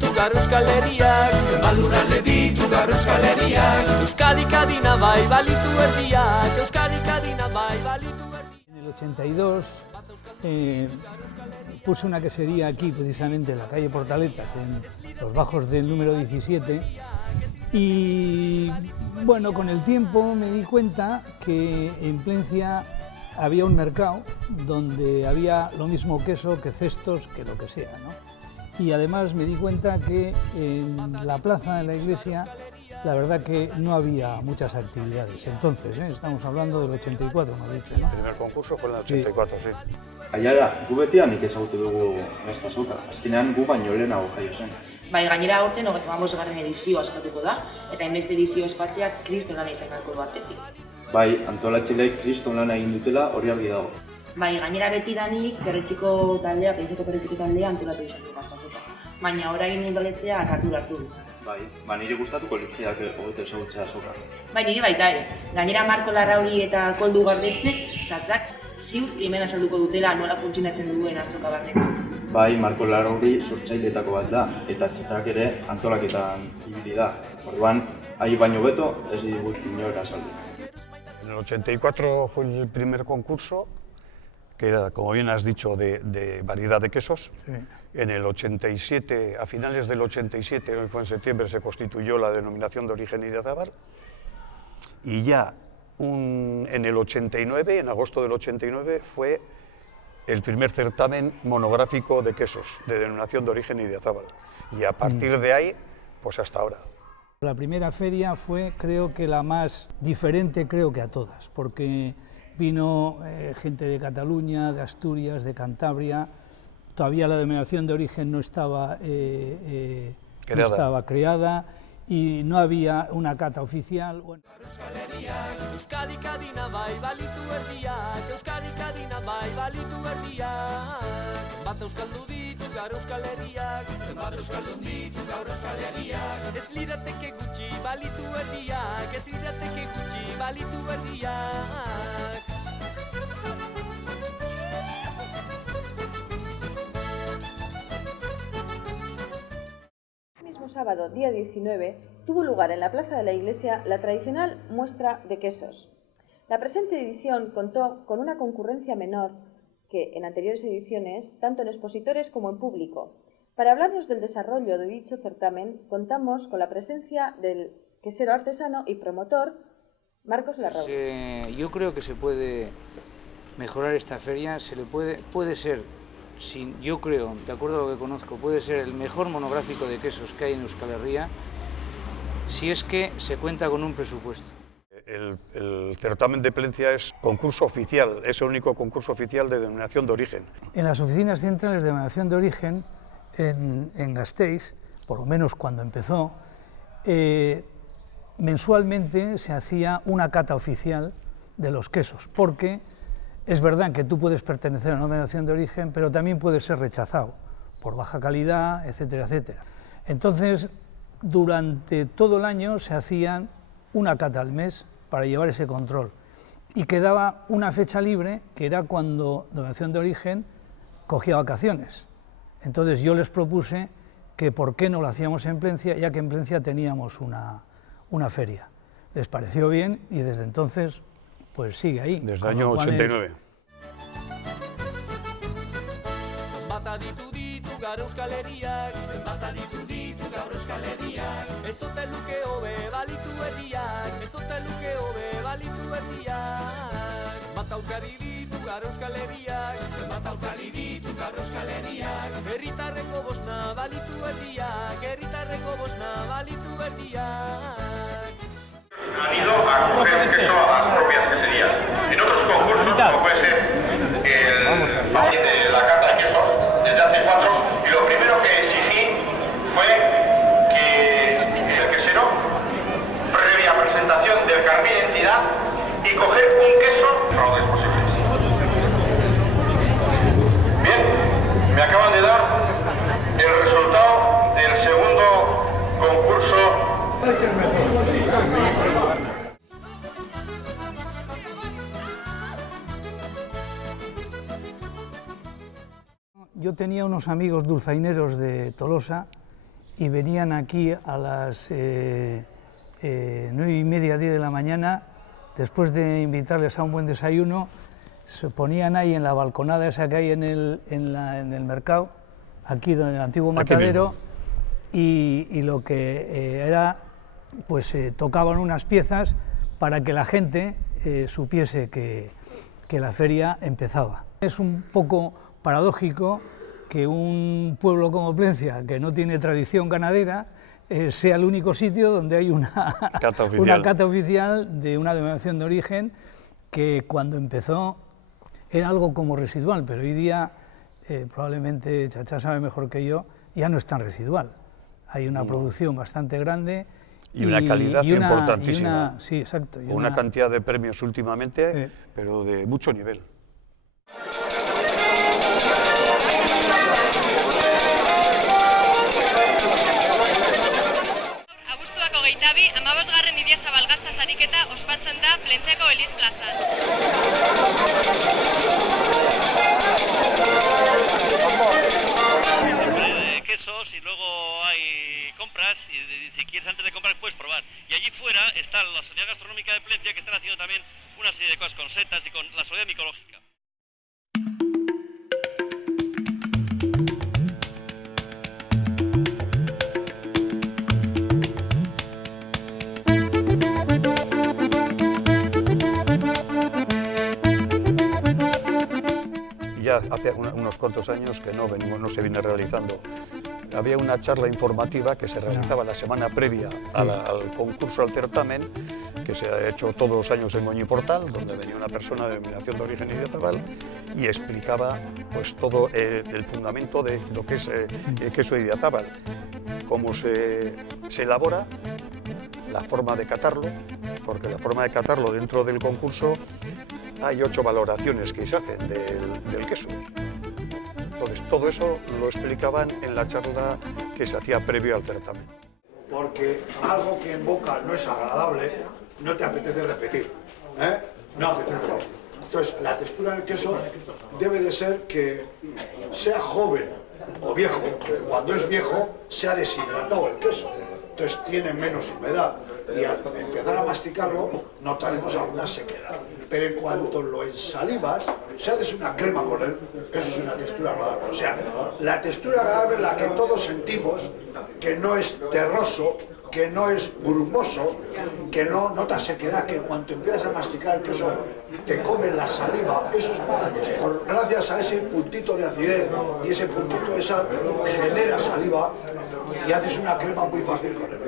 ditu gaur Euskal Herriak, zenbat lurralde ditu gaur Euskal Herriak, Euskadik adina bai balitu erdiak, Euskadik adina bai balitu erdiak. En el 82 puse una quesería aquí, precisamente en la calle Portaletas, en los bajos del número 17, y bueno, con el tiempo me di cuenta que en Plencia había un mercado donde había lo mismo queso que cestos, que lo que sea, ¿no? Y además me di cuenta que en la plaza de la iglesia la verdad que no había muchas actividades. Entonces, estamos hablando del 84, me ha dicho, ¿no? El primer concurso fue en el 84, sí. Aiara, gu betianik ezagutu dugu gazta azoka. Azkenean gu baino lehenago jaio zen. Bai, gainera aurten 35. edizioa ospatuko da, eta hainbeste edizio ospatzeak kriston lana izan beharko du atzetik. Bai, antolatzailek kriston lana egin dutela hori argi dago. Bai, gainera betidanik Perretxiko taldea, Peizeko Perretxiko taldea antolatu izan du gazta azoka. Baina orain udaletxea hartu du. Bai, nire gustatuko litzeak hobeto ezagutzea azoka. Bai, nire baita ere. Gainera Marko Larrauri eta Koldo Gardetzek, txatzak, ziur primena salduko dutela nola funtzionatzen duen azoka batek. Bai, Marko Larrauri sortzaileetako bat da, eta txatzak ere antolaketan ibili da. Orduan, ahi baino beto ez digut inora saldu. En el 84 fue el primer concurso, que era, como bien has dicho, de variedad de quesos. Sí. En el 87, a finales del 87, fue en septiembre, se constituyó la denominación de origen Idiazábal. Y ya en el 89, en agosto del 89, fue el primer certamen monográfico de quesos, de denominación de origen Idiazábal. Y a partir de ahí, pues hasta ahora. La primera feria fue, creo que la más diferente, creo que a todas, porque vino gente de Cataluña, de Asturias, de Cantabria. Todavía la denominación de origen no estaba creada y no había una cata oficial. Bueno. Euskadik adina bai balitu erdiak, Euskadik adina bai balitu erdiak. Zenbat euskaldu ditu gaur Euskal Herriak, zenbat euskaldun ditu gaur Euskal Herriak. Ez lirateke gutxi balitu erdiak, ez lirateke gutxi balitu erdiak. Sábado, día 19, tuvo lugar en la Plaza de la Iglesia la tradicional muestra de quesos. La presente edición contó con una concurrencia menor que en anteriores ediciones, tanto en expositores como en público. Para hablarnos del desarrollo de dicho certamen, contamos con la presencia del quesero artesano y promotor Marcos Larrauri. Yo creo que se puede mejorar esta feria, puede ser. Yo creo, de acuerdo a lo que conozco, puede ser el mejor monográfico de quesos que hay en Euskal Herria si es que se cuenta con un presupuesto. El certamen de Plencia es concurso oficial, es el único concurso oficial de denominación de origen. En las oficinas centrales de denominación de origen, en Gasteiz, por lo menos cuando empezó, mensualmente se hacía una cata oficial de los quesos, porque es verdad que tú puedes pertenecer a una denominación de origen, pero también puedes ser rechazado por baja calidad, etcétera, etcétera. Entonces, durante todo el año se hacían una cata al mes para llevar ese control. Y quedaba una fecha libre, que era cuando la denominación de origen cogía vacaciones. Entonces yo les propuse que por qué no lo hacíamos en Plencia, ya que en Plencia teníamos una feria. Les pareció bien y desde entonces pues sigue ahí. Desde el año 89. Zenbat aditu ditu gaur Euskal Herriak, zenbat aditu ditu gaur Euskal Herriak. Ez ote luke hobe balitu erdiak, ez ote luke hobe balitu erdiak. Zenbat aukari ditu gaur Euskal Herriak, zenbat aukari ditu gaur Euskal Herriak. Herritarreko bosna balitu erdiak, herritarreko bosna balitu erdiak. Han ido a coger un queso a las propias queserías. En otros concursos, como puede ser el fallo de la carta de quesos, desde hace 4, y lo primero que exigí fue que el quesero, previa presentación del carnet de identidad, y coger un queso fraudes posibles. Bien, me acaban de dar el resultado del segundo concurso. Yo tenía unos amigos dulzaineros de Tolosa y venían aquí a las 9:30, 10 de la mañana, después de invitarles a un buen desayuno, se ponían ahí en la balconada esa que hay en el mercado, aquí donde el antiguo matadero, y lo que era, pues tocaban unas piezas para que la gente supiese que la feria empezaba. Es un poco paradójico que un pueblo como Plencia, que no tiene tradición ganadera, sea el único sitio donde hay una cata oficial de una denominación de origen que cuando empezó era algo como residual, pero hoy día probablemente Chachá sabe mejor que yo, ya no es tan residual. Hay una producción bastante grande y una calidad importantísima. Sí, exacto. Con una cantidad de premios últimamente, pero de mucho nivel. Abuztuak 22, 15. Idiazabal gazta sariketa ospatzen da Plentziako Eliz plazan. De quesos y luego hay compras y si quieres antes de comprar puedes probar. Y allí fuera está la Sociedad Gastronómica de Plencia, que están haciendo también una serie de cosas con setas y con la Sociedad Micológica. Ya hace unos cuantos años que no se viene realizando. Había una charla informativa que se realizaba la semana previa al concurso, al certamen, que se ha hecho todos los años en Goñiportal, donde venía una persona de denominación de origen idiazabal y explicaba pues todo el fundamento de lo que es el queso idiazabal, cómo se elabora, la forma de catarlo, porque la forma de catarlo dentro del concurso hay 8 valoraciones que se hacen del queso. Entonces, todo eso lo explicaban en la charla que se hacía previo al certamen. Porque algo que en boca no es agradable, no te apetece repetir. No apetece repetir. Entonces, la textura del queso debe de ser que sea joven o viejo. Cuando es viejo, sea deshidratado el queso. Entonces, tiene menos humedad. Y al empezar a masticarlo, notaremos alguna sequedad. Pero en cuanto lo ensalivas, si haces una crema con él, eso es una textura agradable. O sea, la textura agradable es la que todos sentimos, que no es terroso, que no es brumoso, que no nota sequedad, que en cuanto empiezas a masticar el queso, te come la saliva. Eso es mala textura. Gracias a ese puntito de acidez y ese puntito de sal, genera saliva y haces una crema muy fácil con él.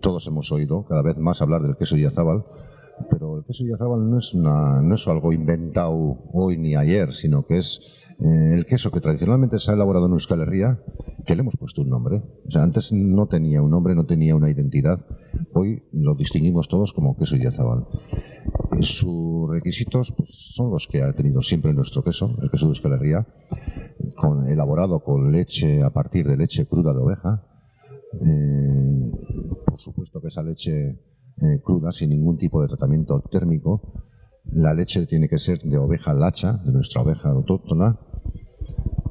Todos hemos oído cada vez más hablar del queso idiazabal, pero el queso idiazabal no es algo inventado hoy ni ayer, sino que es el queso que tradicionalmente se ha elaborado en Euskal Herria, que le hemos puesto un nombre. O sea, antes no tenía un nombre, no tenía una identidad. Hoy lo distinguimos todos como queso idiazabal. Sus requisitos pues, son los que ha tenido siempre nuestro queso, el queso de Euskal Herria, elaborado con leche a partir de leche cruda de oveja. Por supuesto que esa leche cruda, sin ningún tipo de tratamiento térmico. La leche tiene que ser de oveja lacha, de nuestra oveja autóctona.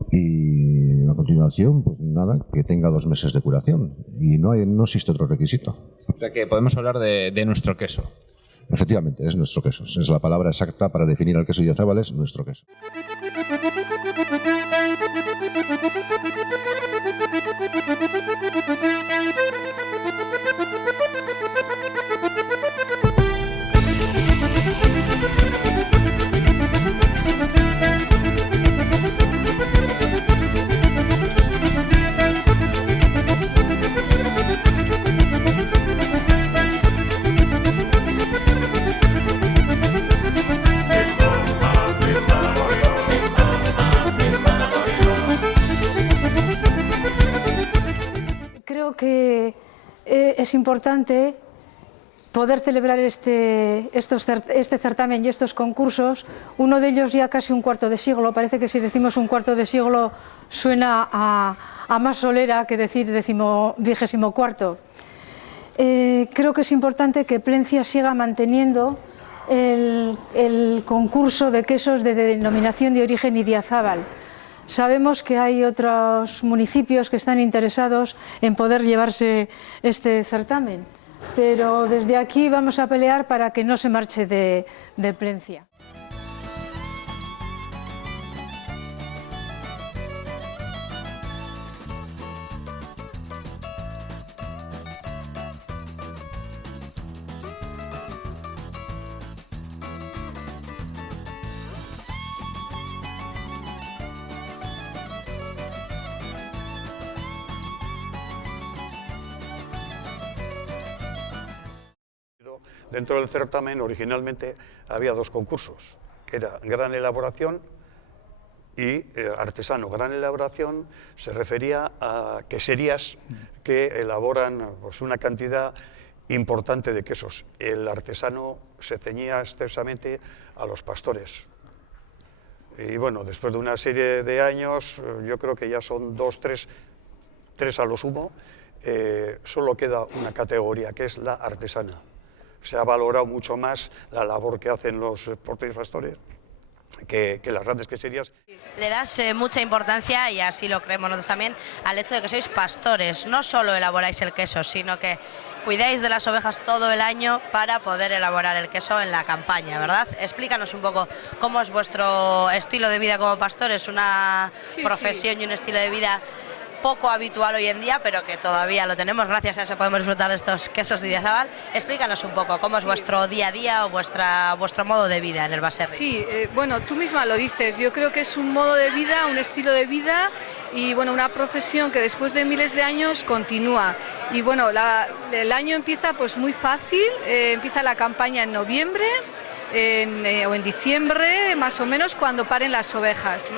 Y a continuación, pues nada, que tenga 2 meses de curación. Y no existe otro requisito. O sea que podemos hablar de nuestro queso. Efectivamente, es nuestro queso. Es la palabra exacta para definir al queso idiazabal, es nuestro queso. es importante poder celebrar este certamen y estos concursos, uno de ellos ya casi un cuarto de siglo. Parece que si decimos un cuarto de siglo suena a más solera que decir 24º. Creo que es importante que Plencia siga manteniendo el concurso de quesos de denominación de origen Idiazábal. Sabemos que hay otros municipios que están interesados en poder llevarse este certamen, pero desde aquí vamos a pelear para que no se marche de Plencia. Dentro del certamen originalmente había dos concursos, que era gran elaboración y artesano. Gran elaboración se refería a queserías que elaboran pues, una cantidad importante de quesos. El artesano se ceñía extensamente a los pastores. Y bueno, después de una serie de años, yo creo que ya son 2, 3 a lo sumo, solo queda una categoría, que es la artesana. Se ha valorado mucho más la labor que hacen los propios pastores que las grandes queserías. Le das mucha importancia, y así lo creemos nosotros también, al hecho de que sois pastores. No solo elaboráis el queso, sino que cuidáis de las ovejas todo el año para poder elaborar el queso en la campaña, ¿verdad? Explícanos un poco cómo es vuestro estilo de vida como pastores, una profesión y un estilo de vida poco habitual hoy en día, pero que todavía lo tenemos, gracias a eso podemos disfrutar de estos quesos de Idiazábal. Explícanos un poco cómo es vuestro día a día o vuestro modo de vida en el baserri. Sí, bueno, tú misma lo dices, yo creo que es un modo de vida, un estilo de vida y bueno, una profesión que después de miles de años continúa. Y bueno, el año empieza pues muy fácil, empieza la campaña en noviembre, o en diciembre, más o menos, cuando paren las ovejas.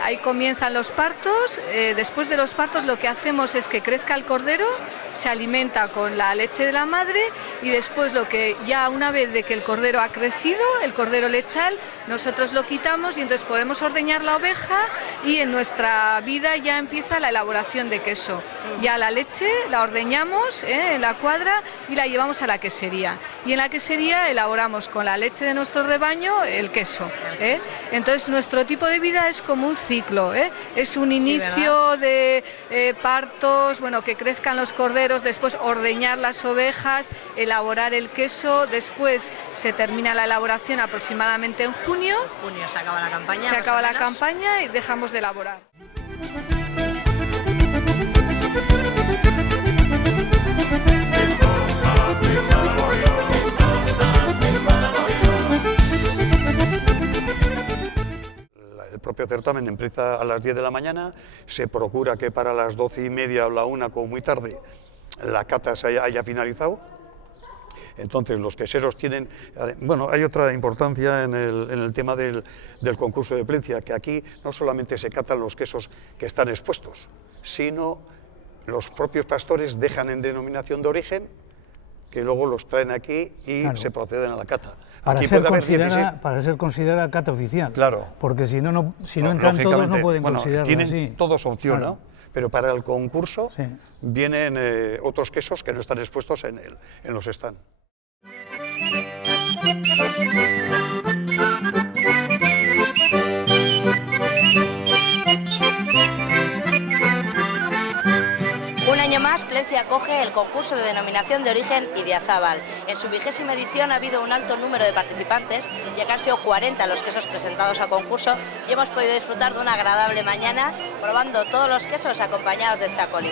Ahí comienzan los partos. Después de los partos lo que hacemos es que crezca el cordero, se alimenta con la leche de la madre y después lo que ya una vez de que el cordero ha crecido, el cordero lechal, nosotros lo quitamos y entonces podemos ordeñar la oveja y en nuestra vida ya empieza la elaboración de queso. Ya la leche la ordeñamos en la cuadra y la llevamos a la quesería. Y en la quesería elaboramos con la leche de nuestro rebaño el queso. Entonces nuestro tipo de vida es como un ciclo, es un inicio de partos, bueno, que crezcan los corderos, después ordeñar las ovejas, elaborar el queso, después se termina la elaboración aproximadamente en junio. Junio se acaba la campaña. Se acaba la campaña y dejamos de elaborar. El propio certamen empieza a las 10 de la mañana, se procura que para las 12:30 o la 1, como muy tarde, la cata se haya finalizado. Entonces los queseros tienen... Bueno, hay otra importancia en el tema del concurso de Plencia, que aquí no solamente se catan los quesos que están expuestos, sino los propios pastores dejan en denominación de origen, que luego los traen aquí y se proceden a la cata. Para ser considerada cata oficial. Claro. Porque si no entran todos, no pueden considerarla tienen así. Todos opción, ¿no? Pero para el concurso vienen otros quesos que no están expuestos en los stands. Un año más, Plencia acoge el concurso de denominación de origen Idiazábal. En su 20ª edición ha habido un alto número de participantes, ya que han sido 40 los quesos presentados a concurso y hemos podido disfrutar de una agradable mañana probando todos los quesos acompañados de chacolí.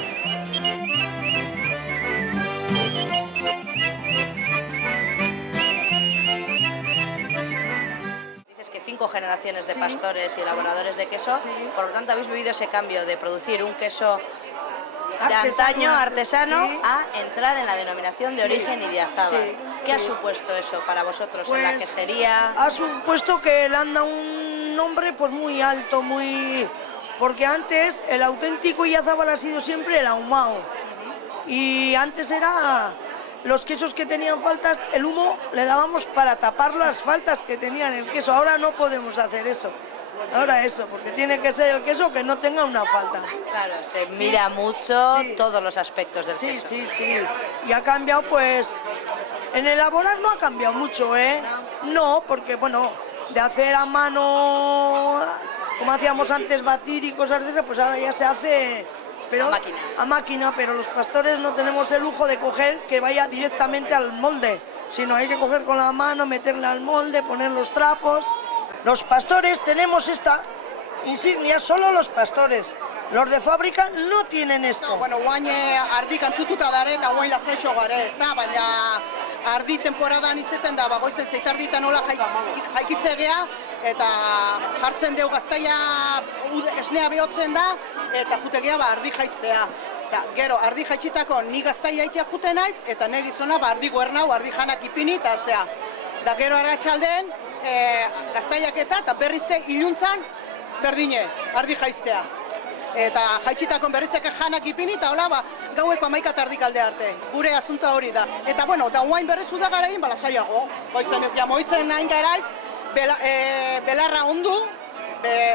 Dices que 5 generaciones de pastores y elaboradores de queso, por lo tanto habéis vivido ese cambio de producir un queso de antaño, artesano, a entrar en la denominación de origen Idiazábal. ¿Qué ha supuesto eso para vosotros en la quesería? Ha supuesto que le han dado un nombre pues muy alto, porque antes el auténtico Idiazábal ha sido siempre el ahumado. Y antes era los quesos que tenían faltas, el humo le dábamos para tapar las faltas que tenían el queso. Ahora no podemos hacer eso. Ahora eso, porque tiene que ser el queso que no tenga una falta. Claro, se mira mucho todos los aspectos del queso. Sí, sí. Y ha cambiado, pues, en elaborar no ha cambiado mucho, ¿eh? No, porque, bueno, de hacer a mano, como hacíamos antes, batir y cosas de esas, pues ahora ya se hace... Pero, a máquina, pero los pastores no tenemos el lujo de coger que vaya directamente al molde, sino hay que coger con la mano, meterle al molde, poner los trapos. Los pastores tenemos esta insignia, solo los pastores. Los de fábrica no tienen esto. Bueno, guain ardi kantzututa dare eta guain lasaixo gare, ez da? Baina ardi temporadan izeten da, goizen zeitarditan nola jaikitze gea, eta jartzen deu gaztaia esnea behotzen da, eta jutegea ardi jaiztea. Gero, ardi jaitsitako ni gaztaia ikia jute naiz, eta ne gizona ardi guernau, ardi janak ipini, eta zea. Da gero arratsalden gaztaiak eta berrize iluntzan berdine, ardi jaiztea. Eta jaitsitako berrizek janak ipini, eta hola, gaueko 11 alde arte. Gure asunta hori da. Eta, bueno, da guain berrizu da garain, lasaiago. Goizen ez jamoitzen nahin garaiz, belarra ondu,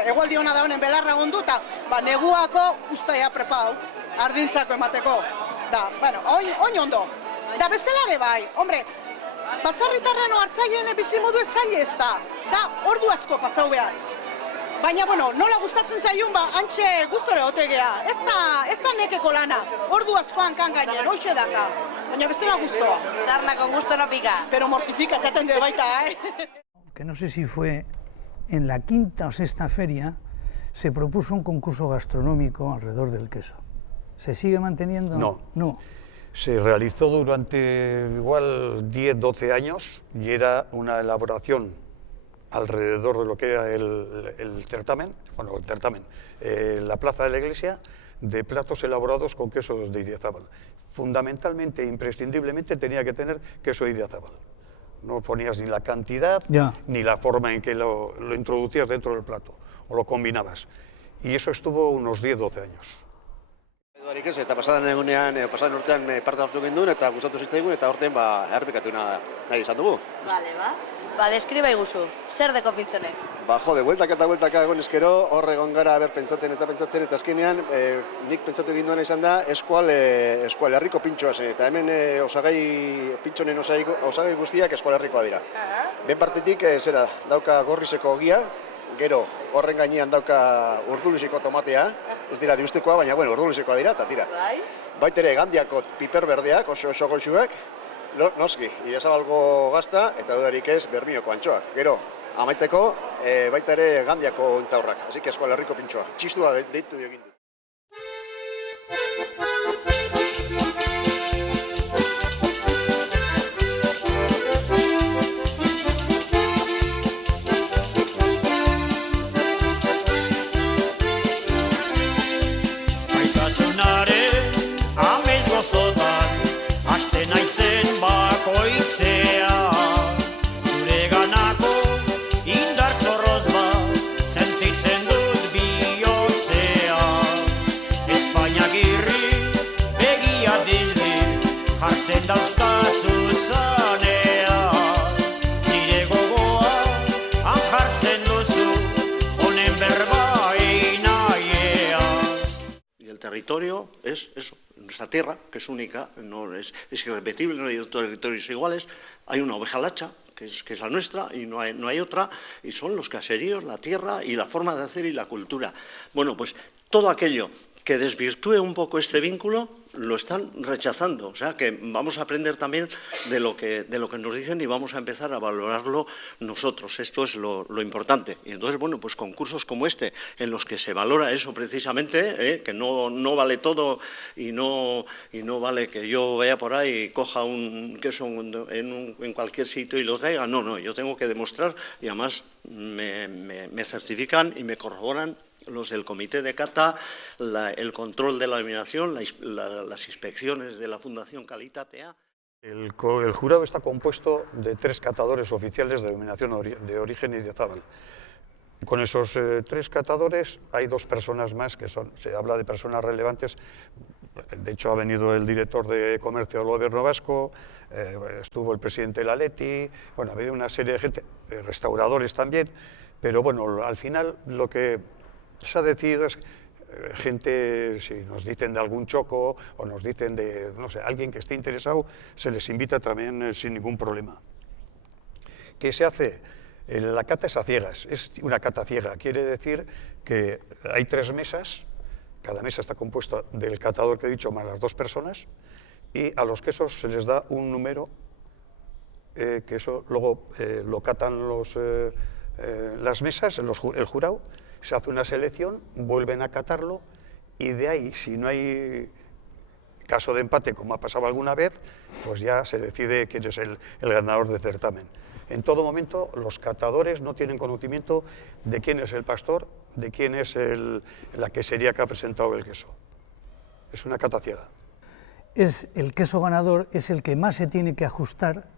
egualdi hona da honen belarra ondu, eta neguako ustaia prepau, ardintzako emateko. Da, bueno, oin ondo. Da bestelare bai, hombre, pasarritarren hartzaien bizimodu ezaile ez da. Da, ordu asko pasau behar. Baina, bueno, nola gustatzen zaiun, antxe gustore otegea. Ez da nekeko lana, ordu askoan kan gainen, hoxe daka. Baina bestela gustoa. Sarna con gusto no pica. Pero mortifica, esaten de baita, Que no sé si fue en la 5ª o 6ª feria, se propuso un concurso gastronómico alrededor del queso. ¿Se sigue manteniendo? No. Se realizó durante igual 10-12 años y era una elaboración alrededor de lo que era el certamen, la plaza de la iglesia, de platos elaborados con quesos de Idiazábal. Fundamentalmente, imprescindiblemente, tenía que tener queso de Idiazábal. No ponías ni la cantidad, ni la forma en que lo introducías dentro del plato, o lo combinabas. Y eso estuvo unos 10-12 años. Eta pasadan egunean, pasadan urtean parte hartu gendun, eta gustatu zitzaigun, eta horten errepikatu nahi izan dugu. Vale, deskriba iguzu, zer deko pintxonek? Jode, bueltaka egon eskero, hor egon gara pentsatzen, eta azkenean, nik pentsatu egin duena izan da, eskual herriko pintxoa zen, eta hemen pintxonen osagai guztiak eskual herrikoa dira. Ben partetik, dauka gorrizeko ogia, gero horren gainean dauka urdulusiko tomatea, ez dira diustekoa, baina urdulusikoa dira, eta tira. Baitere Gandiako piper berdeak, oso goxuak, noski, Idiazabalgo gazta, eta dudarik ez Bermioko antxoak. Gero, amaiteko, baita ere Gandiako intzaurrak, así que eskual herriko pintxoa. Txistua deitu egin du. Es eso, nuestra tierra, que es única, no es irrepetible, no hay otros territorios iguales, hay una oveja lacha, que es la nuestra, y no hay otra, y son los caseríos, la tierra y la forma de hacer y la cultura. Bueno, pues todo aquello que desvirtúe un poco este vínculo, lo están rechazando. O sea, que vamos a aprender también de lo que nos dicen y vamos a empezar a valorarlo nosotros. Esto es lo importante. Y entonces, bueno, pues concursos como este, en los que se valora eso precisamente, que no vale todo y no vale que yo vaya por ahí y coja un queso en cualquier sitio y lo traiga. No, yo tengo que demostrar, y además me certifican y me corroboran los del comité de cata, el control de la denominación, las inspecciones de la Fundación Calitatea. El jurado está compuesto de 3 catadores oficiales de denominación de origen Idiazábal. Con esos 3 catadores hay 2 personas más que se habla de personas relevantes. De hecho, ha venido el director de comercio del gobierno vasco, estuvo el presidente de la Leti, bueno, ha habido una serie de gente, restauradores también, pero bueno, al final lo que se ha decidido es gente, si nos dicen de algún choco o nos dicen de, no sé, alguien que esté interesado, se les invita también sin ningún problema. ¿Qué se hace? La cata es a ciegas, es una cata ciega, quiere decir que hay 3 mesas, cada mesa está compuesta del catador que he dicho más las 2 personas, y a los quesos se les da un número, que eso luego lo catan las mesas, el jurado, se hace una selección, vuelven a catarlo, y de ahí, si no hay caso de empate, como ha pasado alguna vez, pues ya se decide quién es el ganador del certamen. En todo momento, los catadores no tienen conocimiento de quién es el pastor, de quién es la quesería que ha presentado el queso. Es una cata ciega. El queso ganador es el que más se tiene que ajustar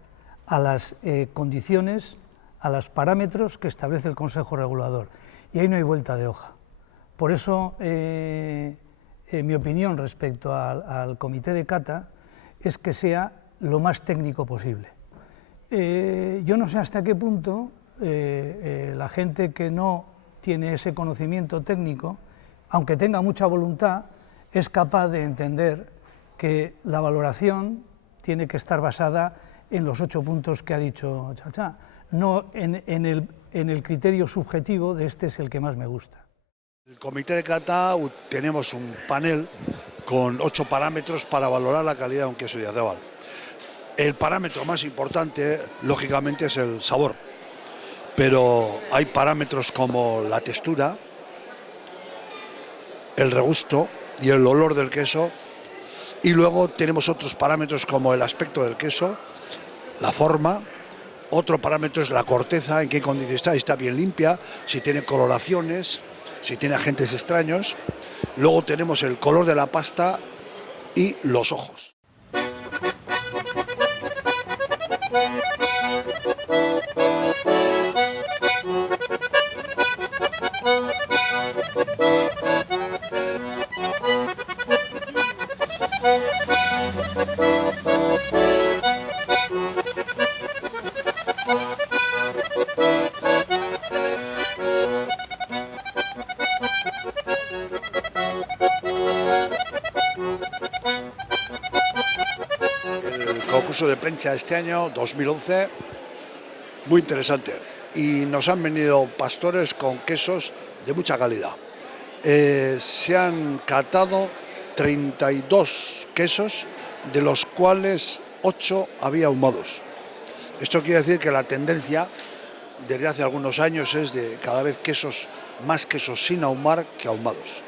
a las condiciones, a los parámetros que establece el Consejo Regulador. Y ahí no hay vuelta de hoja. Por eso, mi opinión respecto al comité de cata es que sea lo más técnico posible. Yo no sé hasta qué punto la gente que no tiene ese conocimiento técnico, aunque tenga mucha voluntad, es capaz de entender que la valoración tiene que estar basada en los 8 puntos que ha dicho Chacha, no en el criterio subjetivo de este es el que más me gusta. En el comité de cata tenemos un panel con 8 parámetros para valorar la calidad de un queso Idiazábal. El parámetro más importante, lógicamente, es el sabor, pero hay parámetros como la textura, el regusto y el olor del queso, y luego tenemos otros parámetros como el aspecto del queso, la forma, otro parámetro es la corteza, en qué condición está, si está bien limpia, si tiene coloraciones, si tiene agentes extraños, luego tenemos el color de la pasta y los ojos. El concurso de prensa este año, 2011, muy interesante. Y nos han venido pastores con quesos de mucha calidad. Se han catado 32 quesos, de los cuales 8 había ahumados. Esto quiere decir que la tendencia desde hace algunos años es de cada vez más quesos sin ahumar que ahumados.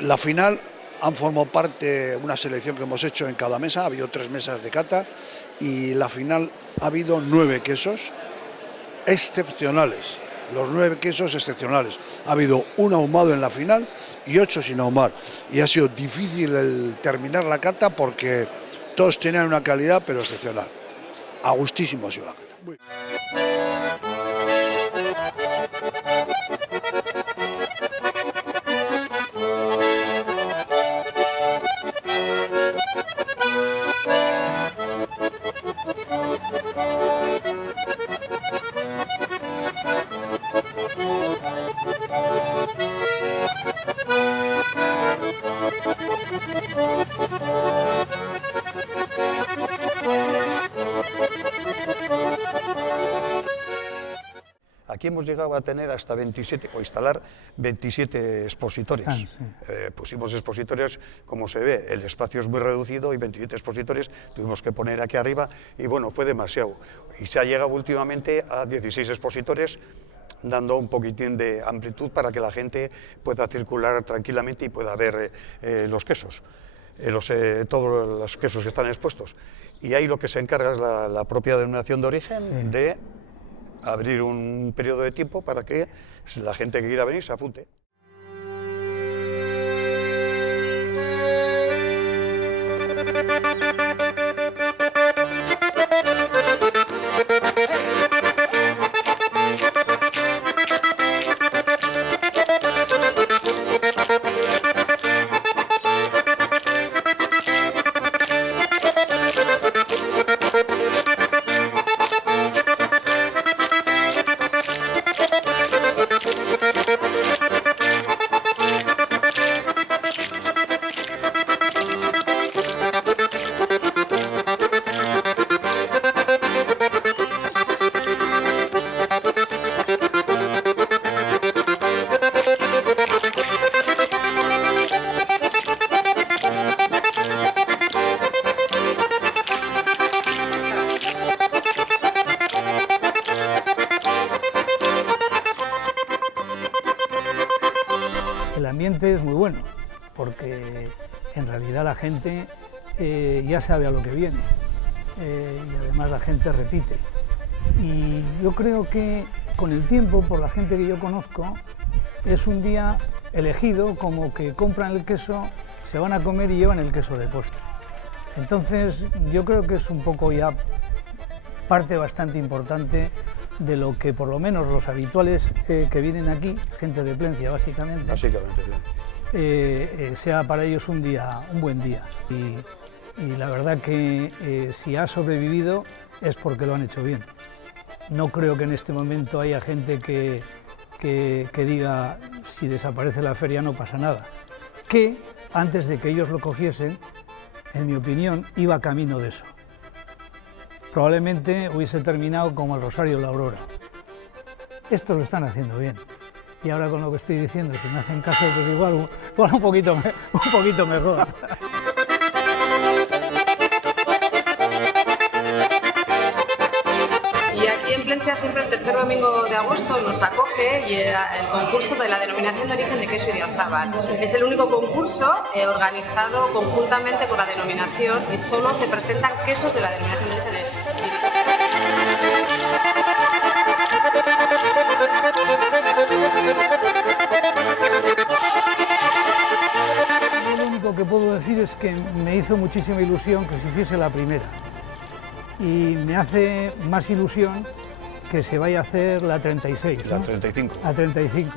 La final han formado parte una selección que hemos hecho en cada mesa, ha habido 3 mesas de cata y la final ha habido 9 quesos excepcionales, los 9 quesos excepcionales. Ha habido un ahumado en la final y 8 sin ahumar y ha sido difícil el terminar la cata porque todos tenían una calidad pero excepcional. A gustísimo ha sido la cata. Aquí hemos llegado a tener hasta 27, o instalar 27 expositores. Pusimos expositores, como se ve, el espacio es muy reducido y 27 expositores tuvimos que poner aquí arriba y bueno, fue demasiado. Y se ha llegado últimamente a 16 expositores, dando un poquitín de amplitud para que la gente pueda circular tranquilamente y pueda ver los quesos, todos los quesos que están expuestos. Y ahí lo que se encarga es la propia denominación de origen de abrir un periodo de tiempo para que la gente que quiera venir se apunte. ambiente es muy bueno, porque en realidad la gente ya sabe a lo que viene y además la gente repite. Y yo creo que con el tiempo, por la gente que yo conozco, es un día elegido como que compran el queso, se van a comer y llevan el queso de postre. Entonces yo creo que es un poco ya parte bastante importante de lo que por lo menos los habituales que vienen aquí, gente de Plencia básicamente, sea para ellos un buen día. Y la verdad que si ha sobrevivido es porque lo han hecho bien. No creo que en este momento haya gente que diga si desaparece la feria no pasa nada. Que antes de que ellos lo cogiesen, en mi opinión, iba camino de eso. Probablemente hubiese terminado como el Rosario o la Aurora. Esto lo están haciendo bien. Y ahora con lo que estoy diciendo, si me hacen caso, pues igual un poquito mejor. Y aquí en Plencia siempre el tercer domingo de agosto nos acoge el concurso de la denominación de origen de queso Idiazábal. Es el único concurso organizado conjuntamente con la denominación y solo se presentan quesos de la denominación de origen. Lo único que puedo decir es que me hizo muchísima ilusión que se hiciese la primera. Y me hace más ilusión que se vaya a hacer la 36, ¿no? La 35. La 35.